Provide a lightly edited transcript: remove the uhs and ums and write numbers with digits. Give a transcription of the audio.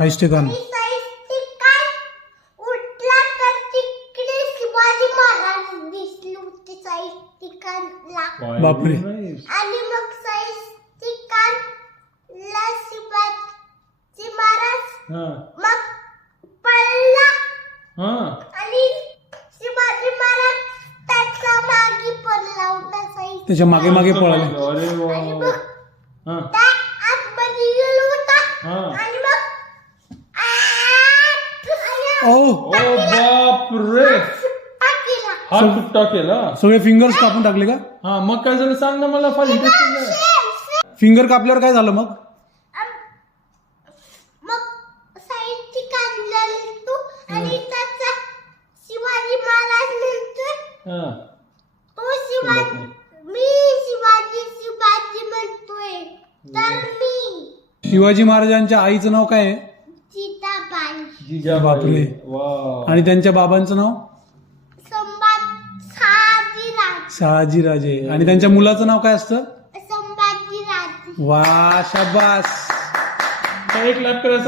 शाहिस्ते खान. उठला तर तिकडे शिवाजी महाराज दिसले होते शाहिस्ते खानला. बापरे. आणि मग शाहिस्ते खानला शिवाजी महाराज मग पळला आणि शिवाजी महाराज त्याच्या मागे पडला होता. त्याच्या मागे मागे पळाले. आणि मग त्या आतमध्ये गेलो होता आणि मग ओ बापरे. हात सुट्टा केला. सगळे फिंगर्स कापून टाकले का? हा मग काय झालं सांग ना मला, फार इंटरेस्टिंग आहे. फिंगर कापल्यावर काय झालं मग? मग शाहिस्ते खानला तो आणि त्याचा शिवाजी महाराज म्हणतोय तो शिवाजी म्हणतोय तर मी शिवाजी महाराजांच्या आईचं नाव काय आहे? सीताबाई. बापरे. वा. आणि त्यांच्या बाबांचं नाव? संभाजीराजे. शहाजीराजे. आणि त्यांच्या मुलाचं नाव काय असतं? संभाजीराजे. वा शाबास. एक लॅप करायचं.